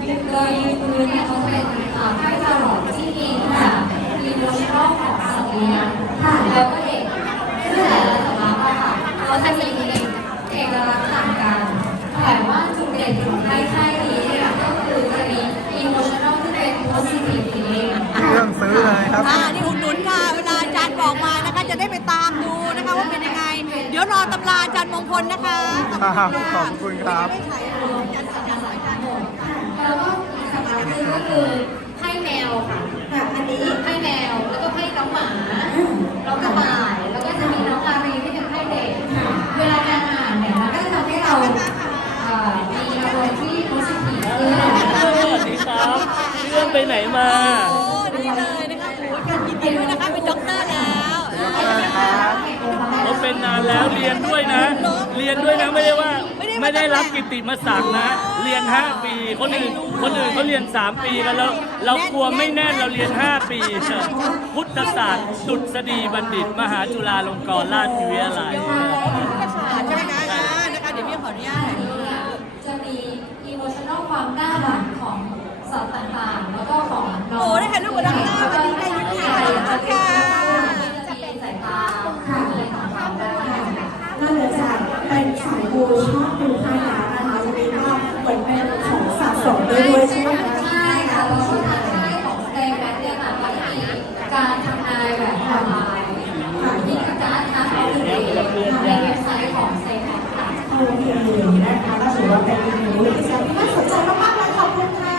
เขื่อนโดยยืนพื้นเนี่ยเขาจะเป็นอ่าไพ่ตลอดที่มีแบบมีโมชั่นอลของสัตว์เลี้ยงค่ะแล้วก็เด็กซึ่งแต่ละสำนักอะค่ะเขาจะมีเอกลักษณ์ต่างกันแต่ว่าจุดเด่นของไพ่ไพ่นี้เนี่ยก็คือจะมี emotional ที่เป็น positive feeling เครื่องซื้อเลยครับอ่านี่อุดหนุนค่ะเวลาอาจารย์บอกมานะคะ จะได้ไปตามดูนะคะว่าเป็นยังไง เดี๋ยวรอตำราอาจารย์มงคลนะคะครับขอบคุณครับไม่ขายของอาจารย์อาจารย์สายการ แล้วก็อีกสำนักหนึ่งก็คือไพ่แมวค่ะค่ะอันนี้ไพ่แมวแล้วก็ไพ่น้องหมาน้องกระต่ายแล้วก็จะมีน้องลารีที่เป็นไพ่เด็กเวลาการอ่านเนี่ยมันก็จะทำให้เราเอ่อมีอารมณ์ที่ positive ขึ้นสวัสดีครับเรื่องไปไหนมาโอ้ดีเลยนะคะโอ้ยยินดีด้วยนะคะเป็นด็อกเตอร์แล้วเออ เขาเป็นนานแล้วเรียนด้วยนะ เรียนด้วยนะไม่ได้ว่า ไม่ได้รับกิตติมศักดิ์นะ เรียน 5 ปี คนอื่นคนอื่นเขาเรียน 3 ปีกันแล้ว เรากลัวไม่แน่นเราเรียน 5 ปีพุทธศาสตร์ดุษฎีบัณฑิต มหาจุฬาลงกรณราชวิทยาลัยภาษาใช่ไหมคะอ่านะคะเดี๋ยวพี่ขออนุญาตจะมี emotional ความน่ารักของสัตว์ต่างๆ แล้วก็ของน้องโอ้ได้ถ่ายรูปกับด็อกเตอร์วันนี้ได้ยุทธยาขอบคุณค่ะจะเป็นสายตาอะไรของเขาได้นอกเหนือจากเป็นสายบูชอบ ของด้วยด้วยใช่ไหมคะ ใช่ค่ะแล้วก็ทางค่ายของสเตย์แบทเนี่ยค่ะก็จะมีการทำนายแบบออนไลน์ค่ะที่การทำเอาดูดีในเว็บไซต์ของสเตย์แบทค่ะ โอเคนะคะก็ถือว่าเป็นอีกหนึ่งวิธีการที่น่าสนใจมากๆเลยขอบคุณค่ะ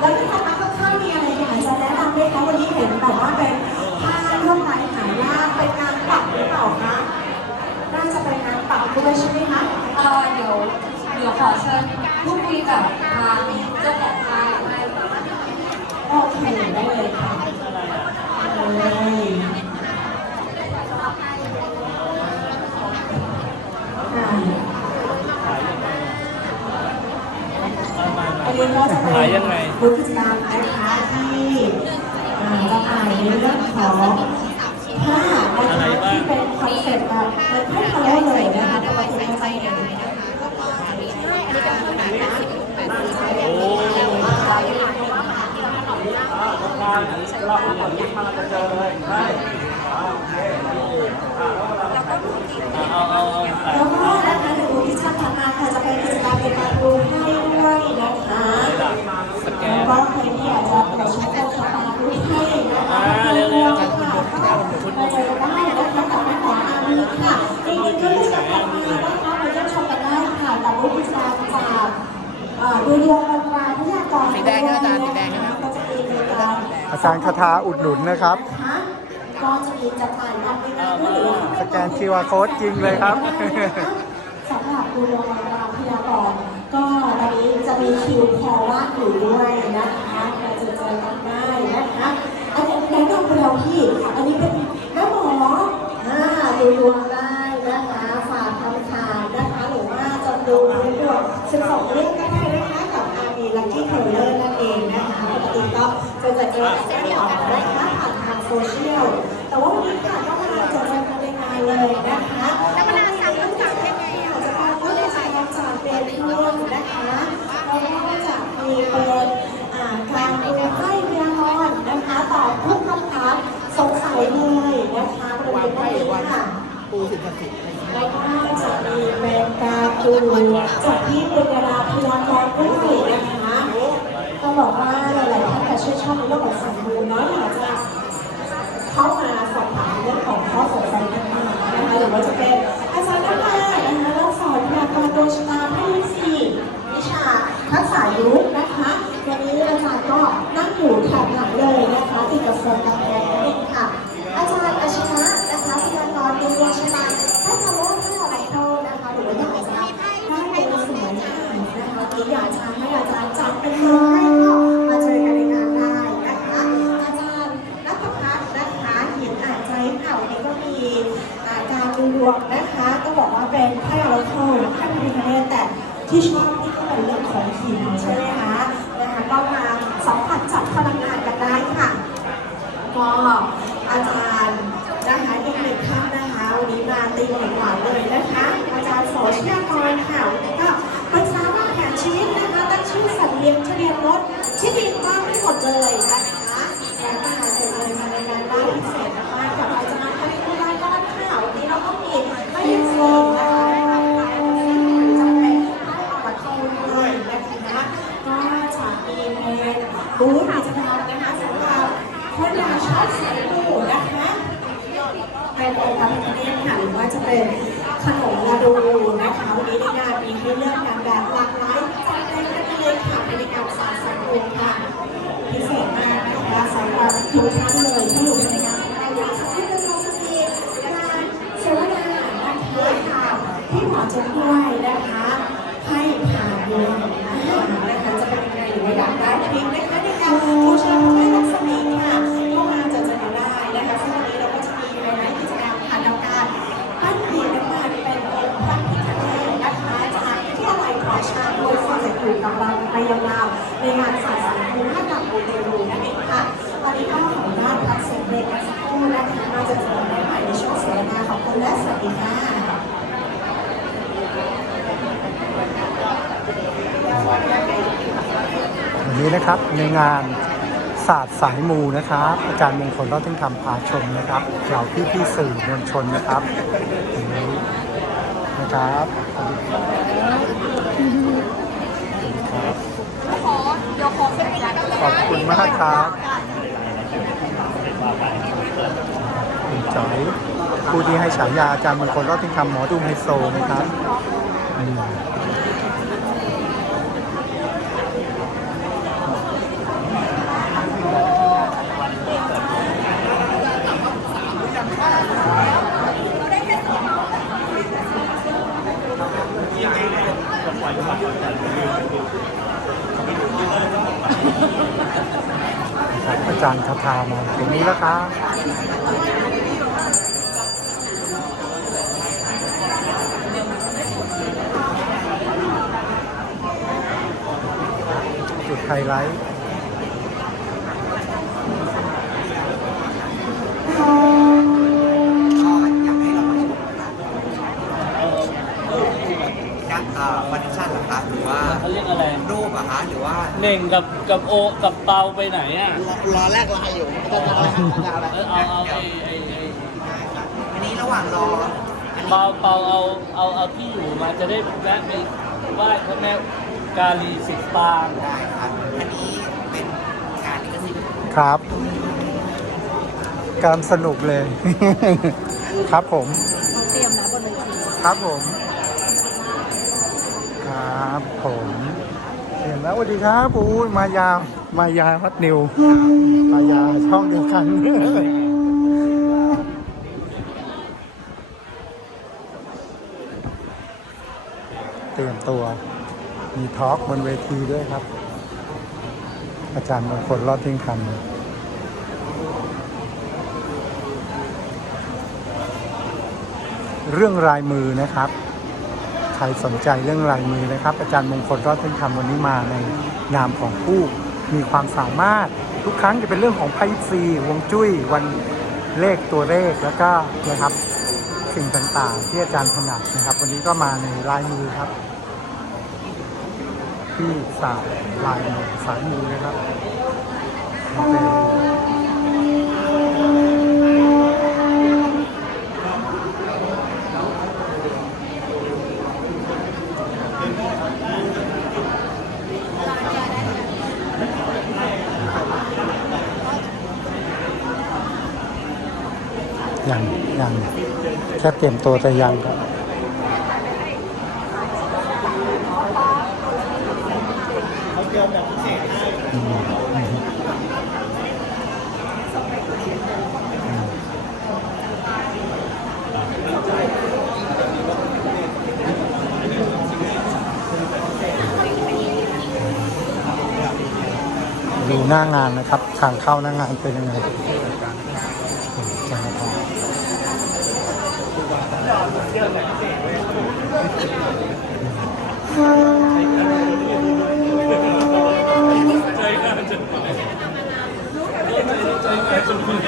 แล้วที่ทางนักท่องมีอะไรอยากจะแนะนำไหมคะวันนี้เห็นแบบว่าเป็นผ้าลวดลายหายากเป็นงานปักหรือเปล่าคะน่าจะเป็นงานปักด้วยใช่ไหมคะ เอ่อเดี๋ยวเดี๋ยวขอเชิญพูดคุยกับทางเจ้าของค่าย โอเคได้เลยค่ะเลยค่ะ อันนี้ก็จะเป็นขายยังไงบูธกิจกรรมนะคะที่อ่าจะถ่ายในเรื่องของผ้านะคะที่เป็นคอนเซ็ปต์แบบเป็นผ้าทะเลเลยนะคะปกติก็จะเห็นโอ้เอาเอาเอาแล้วก็นะคะในบูธที่ชาติถัดมา ค่ะจะเป็นกิจกรรมในการดูให้ด้วยนะคะแล้วก็ใครที่อยากจะไปชมโคชปาดูให้นะคะก็เร็วๆค่ะมาเจอกันได้นะคะกับแม่หมออารีค่ะจริงๆก็มีกิจกรรมมานะคะมาเยี่ยมชมกันได้ค่ะแต่บูธกิจกรรมจากเอ่อดูดวงวันวานที่ยากรสีแดงนะอาจารย์สีแดงนะก็จะมีในการอาจารย์คาถาอุดหนุนนะครับนะคะก็จะมีจำหน่ายรับในงานด้วยหรือว่าสแกน QR code จริงเลยครับสำหรับดูดวงรามพยากรณ์ก็ตอนนี้ จะมีคิวพอว่างอยู่ด้วยนะคะเราจะเจอกันได้นะคะอันนี้แนะนำไปแล้วพี่ อันนี้เป็นแม่หมออ่าดูดวงได้นะคะฝากคำถามนะคะ หรือว่าจะดูดวงดวง12เรื่องก็ได้นะคะกับอาร์มีลัคกี้เทเลอร์นั่นเองนะคะปกติก็จะจะเจอกับแม่หมอนะคะผ่านทางโซเชียลแต่ว่าวันนี้ค่ะก็มาเจอกันในงานเลยนะคะแล้วมันสั่งต้องสั่งยังไงอะ จะการก็จะใช้การจ่ายเป็นเครื่องนะคะแล้วก็จะมีเป็นอ่าการดูให้เรียนรอนนะคะตอบทุกคำถามสงสัยเลยนะคะบริเวณด้านนี้ ค่ะแล้วก็จะมีเป็นการดูจากที่เป็นดาราพยากรณ์ด้วยนะคะต้องบอกว่าหลายๆท่านจะชื่นชอบในเรื่องของสายมูเนาะอยากจะเข้ามาสอบถามเรื่องของข้อสงสัยต่างๆนะคะหรือว่าจะเป็นอาจารย์นักเรียนะคะเราสอนพยากรณ์ดวงชะตาให้สี่วิชาทักษะยุคนะคะวันนี้อาจารย์ก็นั่งอยู่แถบหลังเลยนะคะติดกับโซนก note สำหรับทุกท่านเลยที่อยู่ นี้นะครับ ในงานศาสตร์สายมูนะครับ อาจารย์มงคลรอดทิ้งคำพาชมนะครับเหล่าพี่พี่สื่อมวลชนนะครับนี้นะครับสวัสดีครับขอเดี๋ยวขอเซ็นสัญญากันขอบคุณมากครับคุณจอยผู้ที่ให้ฉายาอาจารย์มงคลรอดทิ้งคำหมอดูไฮโซนะครับ ครับอาจารย์คาทามาตรงนี้แล้วครับจุดไฮไลท์ นักอ่าฟันดิชั่นเหรอคะหรือว่า เขาเรียกอะไร รูปอะคะหรือว่า เน่งกับกับโอกับเปาไปไหนอะรอแรกลายอยู่จะจะอะไรจะอะไรเออเอาเอาไอ้ไอ้ไอ้อันนี้ระหว่างรออันนี้เปาเปาเอาเอาเอาที่อยู่มาจะได้แวะไปไหว้พระแม่กาลีสิบปางได้ครับอันนี้เป็นการลิขสิทธิ์ครับการสนุกเลย ครับผมเตรียมนะบนเวทีครับผม ครับผม เห็นแล้วสวัสดีครับอุ้ยมายา มายาพัดนิว มายาช่องเดียวกันเตรียมตัว มีทอล์กบนเวทีด้วยครับ อาจารย์มงคลรอดทิ้งคำเรื่องลายมือนะครับ รสนใจเรื่องลายมือนะครับ อาจารย์มงคลรอดทิ้งคำวันนี้มาในนามของผู้มีความสามารถทุกครั้งจะเป็นเรื่องของไพ่ซีวงจุ้ยวันเลขตัวเลขแล้วก็นะครับสิ่งต่างๆ ที่อาจารย์ถนัดนะครับ วันนี้ก็มาในลายมือครับ ที่ศาสตร์ลายมือสายมือนะครับเป็นยังยัง แค่เตรียมตัวแต่ยังครับดูหน้างานนะครับ ทางเข้าหน้างานเป็นยังไง เหนื่อ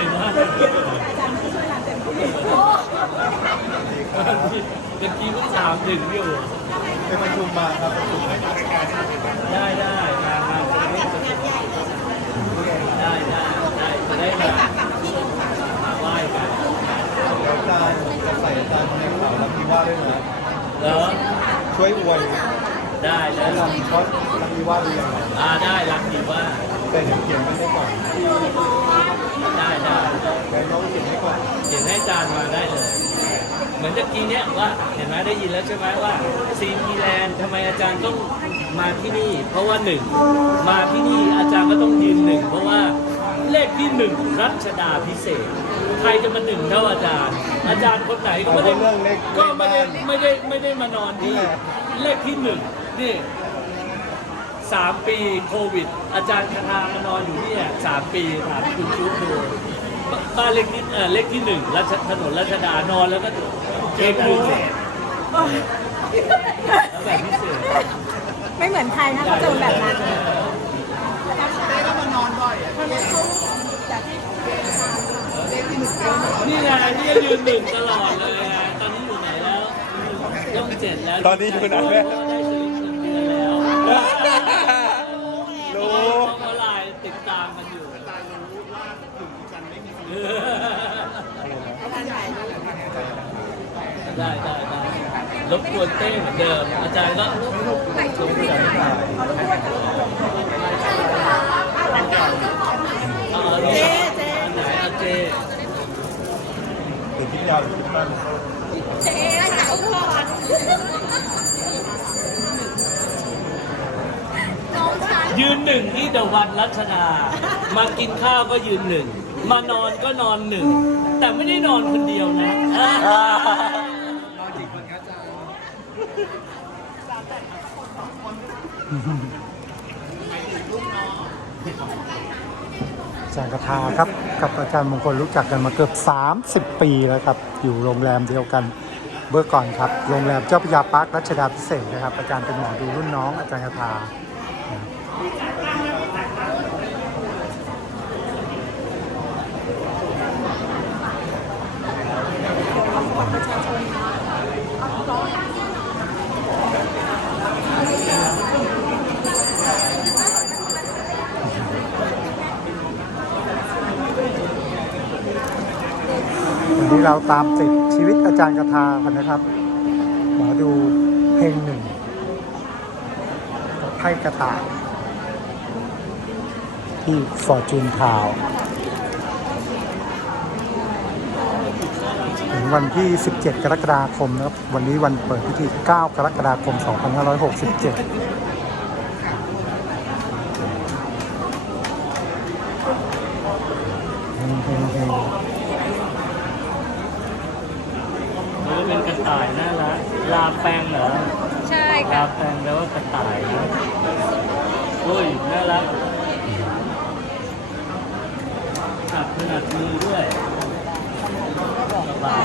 ยมากเมื่อกี้เพิ่งถามถึงอยู่ไปประชุมมาครับประชุม ได้ได้มามาได้ได้ได้จะได้มามาไหว้กัน อาจารย์จะใส่อาจารย์ในข่าวแล้วพี่ว่าด้วยนะ เหรอ ช่วยอวย ได้ได้ แนะนำเพราะพี่ ว่าเรียนอ่าได้รักดีว่าแต่เดี๋ยวเขียนมันได้ก่อนได้ได้แต่น้องเขียนให้ก่อนเขียนให้อาจารย์มาได้เลยมมือนตะกี้เนี่ยว่าเห็นไหมได้ยินแล้วใช่ไหมว่าซีพีแลนด์ทำไมอาจารย์ต้องมาที่นี่ เพราะว่าหนึ่งมาที่นี่อาจารย์ก็ต้องยืนหนึ่งเพราะว่าเลขที่หนึ่งรัชดาพิเศษ ใครจะมาหนึ่งเท่าอาจารย์ อาจารย์คนไหนก็ไม่ได้ก็ไม่ได้ไม่ได้ไม่ได้มานอนที่เลขที่หนึ่งนี่ สามปีโควิด อาจารย์คณามานอนอยู่เนี่ยสามปีถามคุณชุบดูบ้านเลขที่เออเลขที่หนึ่งรัชถนนรัชดานอนแล้วก็เช็คหนึ่งแล้วแบบพิเศษไม่เหมือนใครนะเขาเจอแบบนั้นนี่ไงนี่ยืนหนึ่งตลอดเลยไงตอนนี้อยู่ไหนแล้วต้องเจ็ดแล้ว ตอนนี้อยู่ไหนแล้ว รู้ เขาไลน์ติดตามกันอยู่ได้ได้ได้รบกวนเต้เหมือนเดิม อาจารย์ก็รบกวนเอาเจเจไหนเอาเจ เดี๋ยวคิดยาวหรือคิดสั้น นหนึ่งที่เดวันรัชดา มากินข้าวก็ยืนหนึ่ง มานอนก็นอนหนึ่ง แต่ไม่ได้นอนคนเดียวนะอาจารย์กทาครับ กับอาจารย์มงคลรู้จักกันมาเกือบ 30 ปีแล้วครับ อยู่โรงแรมเดียวกันเมื่อก่อนครับ โรงแรมเจ้าพระยาปาร์ครัชดาพิเศษกนะครับ อาจารย์เป็นหมอดูรุ่นน้องอาจารย์กทา วันนี้เราตามติดชีวิตอาจารย์กทากันนะครับ หมอดูเพลงหนึ่งไพ่กระต่าย ที่ฟอร์จูนทาวถึงวันที่ 17 กรกฎาคมนะครับ วันนี้วันเปิดพิธี 9 กรกฎาคม 2567 เฮงเฮงเฮง มันก็เป็นกระต่ายน่ารักลาแปงเหรอ ใช่ ลาแปงแปลว่ากระต่ายนะอุ้ยน่ารัก ขับขนาดมือด้วยสบาย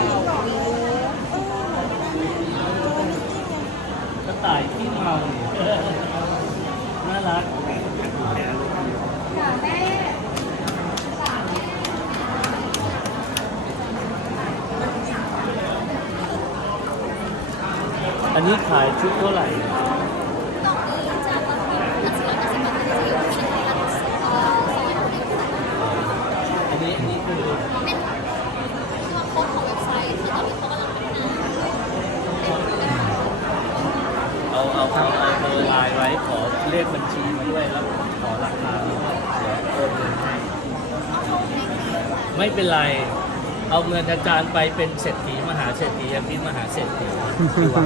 กระต่ายที่เมาน่ารักอันนี้ขายชุดเท่าไหร่ อันนี้อันนี้คือเอาเอาเอาเอาเบอร์ไลน์ไว้ขอ เลขบัญชีมาด้วยแล้วขอราคาแล้วยเดี๋ยวโอนเงินให้ไม่เป็นไร เอาเงินอาจารย์ไปเป็นเศรษฐีมหาเศรษฐีอภิมหาเศรษฐีดีกว่า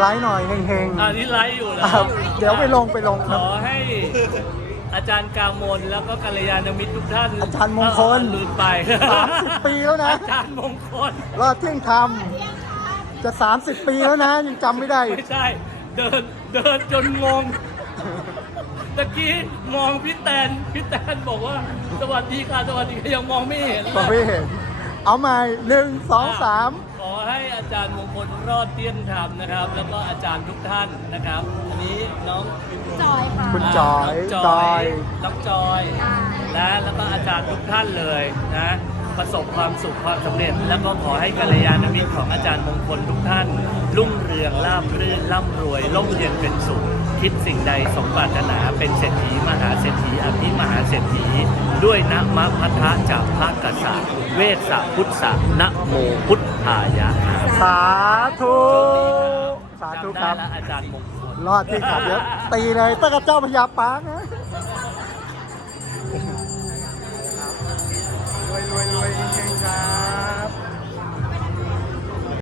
ไลฟ์หน่อยเฮงอันนี้ไลฟ์อยู่ๆนะอะครับเดี๋ยวไปลงไปลงขครับ อให้อาจารย์กามลแล้วก็กัลยาณมิตรทุกท่านอาจารย์มงคลเออลืมไป30ปีแล้วนะ อาจารย์มงคล รอดเที่ยงธรรมจะ 30 ปีแล้วนะยังจำไม่ได้ ไม่ใช่ เดินเดินจนงงตะกี้มองพี่แตนพี่แตนบอกว่า สวัสดีค่ะสวัสดีค่ะยังมองไม่เห็นก็ไม่เห็น เอาใหม่หนึ่งสองสามข อให้อาจารย์มงคลรอดเตี้ยนธรรมนะครับ แล้วก็อาจารย์ทุกท่านนะครับ อันนี้น้องจอยค่ะ คุณจอยน้องจจออย ยน้องจอยนะแล้วก็อาจารย์ทุกท่านเลยนะประสบความสุขความสำเร็จ แล้วก็ขอให้กัลยาณมิตรของอาจารย์มงคลทุกท่าน รุ่งเรืองราบรื่นร่ำรวยร่มเย็นเป็นสุข คิดสิ่งใดสมปรารถนาเป็นเศรษฐีมหาเศรษฐีอภิมหาเศรษฐี ด้วยนะมะพัทธะจากพระกษัตริย์เวสสะพุทธะนะโมพุทธายะสาธุ สาธุครับ จำได้แล้วอาจารย์มงคล รอดที่ขับเดี๋ยวตีเลยตั้งแต่เจ้าพญาปางนะ